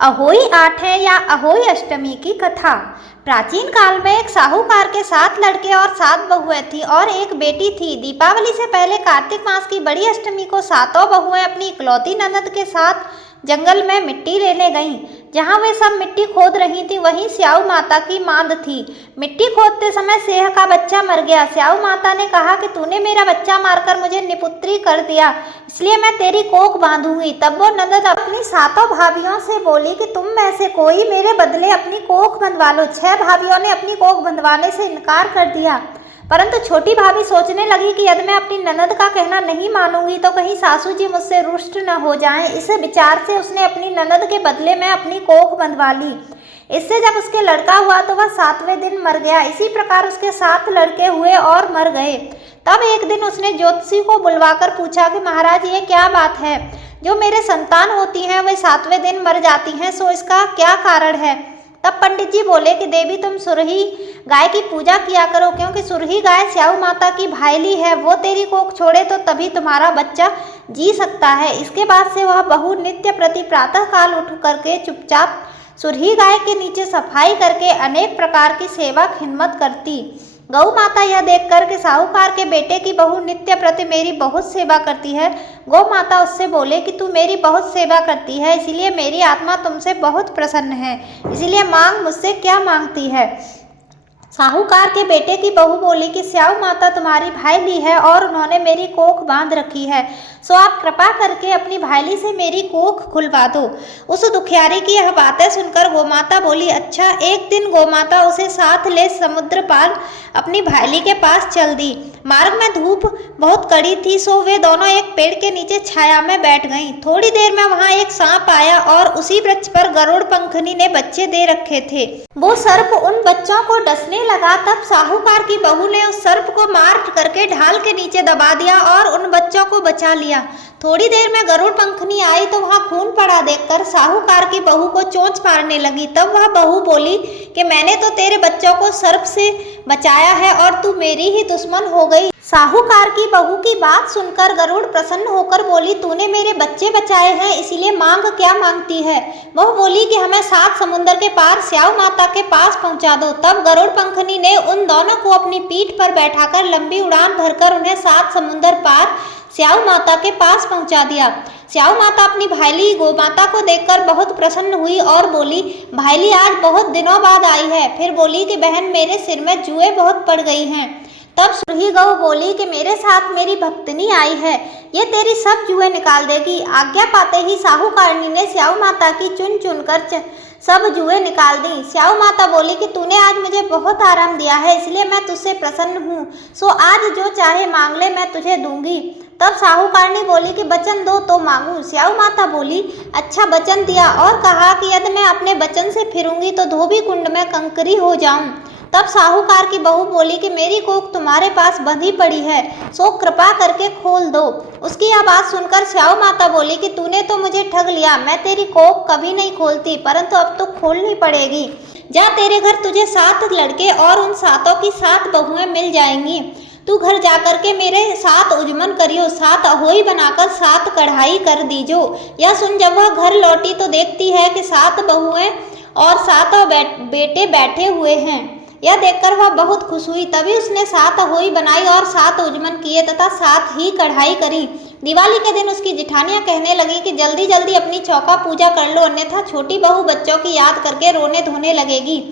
अहोई आठ है या अहोई अष्टमी की कथा। प्राचीन काल में एक साहूकार के 7 लड़के और 7 बहुएं थी और एक बेटी थी। दीपावली से पहले कार्तिक मास की बड़ी अष्टमी को सातों बहुएं अपनी इकलौती ननद के साथ जंगल में मिट्टी लेने गईं। जहां वे सब मिट्टी खोद रही थी वहीं स्याऊ माता की मांद थी। मिट्टी खोदते समय सेह का बच्चा मर गया। स्याऊ माता ने कहा कि तूने मेरा बच्चा मारकर मुझे निपुत्री कर दिया, इसलिए मैं तेरी कोख बांधूंगी। तब वो ननद अपनी सातों भाभियों से बोली कि तुम में से कोई मेरे बदले अपनी कोख बंधवा लो। 6 भाभियों ने अपनी कोख बंधवाने से इनकार कर दिया, परंतु छोटी भाभी सोचने लगी कि यदि मैं अपनी ननद का कहना नहीं मानूंगी तो कहीं सासू जी मुझसे रुष्ट न हो जाएं। इस विचार से उसने अपनी ननद के बदले में अपनी कोख बंधवा ली। इससे जब उसके लड़का हुआ तो वह 7वें दिन मर गया। इसी प्रकार उसके 7 लड़के हुए और मर गए। तब एक दिन उसने ज्योतिषी को बुलवाकर पूछा कि महाराज, ये क्या बात है, जो मेरे संतान होती हैं वे 7वें दिन मर जाती हैं, सो इसका क्या कारण है। तब पंडित जी बोले कि देवी, तुम सुरही गाय की पूजा किया करो, क्योंकि सुरही गाय स्याऊ माता की भाईली है। वो तेरी कोख छोड़े तो तभी तुम्हारा बच्चा जी सकता है। इसके बाद से वह बहू नित्य प्रति प्रातः काल उठ करके चुपचाप सुरही गाय के नीचे सफाई करके अनेक प्रकार की सेवा खिदमत करती। गौ माता यह देखकर कि साहूकार के बेटे की बहू नित्य प्रति मेरी बहुत सेवा करती है, गौ माता उससे बोले कि तू मेरी बहुत सेवा करती है, इसीलिए मेरी आत्मा तुमसे बहुत प्रसन्न है, इसलिए मांग, मुझसे क्या मांगती है। साहूकार के बेटे की बहू बोली कि स्याऊ माता तुम्हारी भाईली है और उन्होंने मेरी कोख बांध रखी है, सो आप कृपा करके अपनी भाईली से मेरी कोख खुलवा दो। उस दुखियारी की यह बातें सुनकर गोमाता बोली, अच्छा। एक दिन गोमाता उसे साथ ले समुद्र पार अपनी भाईली के पास चल दी। मार्ग में धूप बहुत कड़ी थी, सो वे दोनों एक पेड़ के नीचे छाया में बैठ गईं। थोड़ी देर में वहां एक सांप आया और उसी वृक्ष पर गरुड़ पंखनी ने बच्चे दे रखे थे। वो सर्प उन बच्चों को डसने लगा। तब साहूकार की बहू ने उस सर्प को मार करके ढाल के नीचे दबा दिया और उन बच्चों को बचा लिया। थोड़ी देर में गरुड़ पंखनी आई तो वहां खून पड़ा देखकर साहूकार की बहू को चोंच मारने लगी। तब वह बहू बोली कि मैंने तो तेरे बच्चों को सर्प से बचाया है और तू मेरी ही दुश्मन हो गई। साहूकार की बहू की बात सुनकर गरुड़ प्रसन्न होकर बोली, तूने मेरे बच्चे बचाए हैं, इसीलिए मांग क्या मांगती है। वह बोली कि हमें 7 समुद्र के पार स्याऊ माता के पास पहुंचा दो। तब गरुड़ पंखनी ने उन दोनों को अपनी पीठ पर बैठाकर लंबी उड़ान भरकर उन्हें 7 समुद्र पार स्याऊ माता के पास पहुंचा दिया। स्याऊ माता अपनी भाईली गोमाता को देखकर बहुत प्रसन्न हुई और बोली, भाईली आज बहुत दिनों बाद आई है। फिर बोली कि बहन, मेरे सिर में जुएं बहुत पड़ गई हैं। तब सुरही गौ बोली कि मेरे साथ मेरी भक्तनी आई है, ये तेरी सब जुएं निकाल देगी। आज्ञा पाते ही साहूकारनी ने स्याऊ माता की चुन चुन कर सब जुएं निकाल दी। स्याऊ माता बोली कि तूने आज मुझे बहुत आराम दिया है, इसलिए मैं तुझसे प्रसन्न हूँ, सो आज जो चाहे मांग ले, मैं तुझे दूंगी। तब साहूकारनी बोली कि वचन दो तो मांगू। स्याऊ माता बोली, अच्छा वचन दिया और कहा कि यदि मैं अपने वचन से फिरूंगी तो धोबी कुंड में कंकरी हो जाऊं। तब साहूकार की बहू बोली कि मेरी कोख तुम्हारे पास बंधी पड़ी है, सो कृपा करके खोल दो। उसकी यह बात सुनकर स्याऊ माता बोली कि तूने तो मुझे ठग लिया, मैं तेरी कोख कभी नहीं खोलती, परंतु अब तो खोलनी पड़ेगी। जा, तेरे घर तुझे 7 लड़के और उन 7 की 7 बहुएं मिल जाएंगी। तू घर जाकर के मेरे 7 उजमन करियो, 7 अहोई बनाकर 7 कढ़ाई कर दीजो। यह सुन जब वह घर लौटी तो देखती है कि 7 बहुएं और 7 बेटे बैठे हुए हैं। यह देखकर वह बहुत खुश हुई। तभी उसने 7 अहोई बनाई और 7 उजमन किए तथा 7 ही कढ़ाई करी। दिवाली के दिन उसकी जिठानियां कहने लगी कि जल्दी जल्दी अपनी चौका पूजा कर लो, अन्यथा छोटी बहू बच्चों की याद करके रोने धोने लगेगी।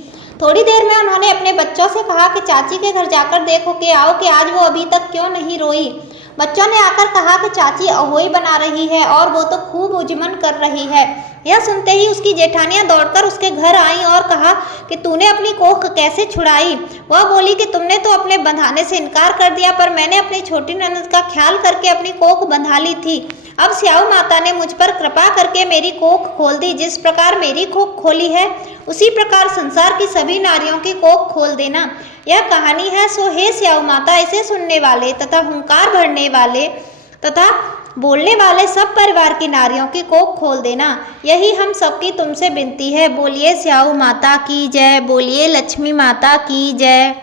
थोड़ी देर में उन्होंने अपने बच्चों से कहा कि चाची के घर जाकर देखो कि आओ कि आज वो अभी तक क्यों नहीं रोई। बच्चों ने आकर कहा कि चाची अहोई बना रही है और वो तो खूब उजमन कर रही है। यह सुनते ही उसकी जेठानियां दौड़कर उसके घर आईं और कहा कि तूने अपनी कोख कैसे छुड़ाई। वह बोली कि तुमने तो अपने बंधाने से इनकार कर दिया, पर मैंने अपनी छोटी ननद का ख्याल करके अपनी कोख बंधा ली थी। अब स्याऊ माता ने मुझ पर कृपा करके मेरी कोख खोल दी। जिस प्रकार मेरी कोख खोली है उसी प्रकार संसार की सभी नारियों की कोख खोल देना। यह कहानी है। सो हे स्याऊ माता, इसे सुनने वाले तथा हुंकार भरने वाले तथा बोलने वाले सब परिवार की नारियों की कोख खोल देना, यही हम सबकी तुमसे विनती है। बोलिए स्याऊ माता की जय, बोलिए लक्ष्मी माता की जय।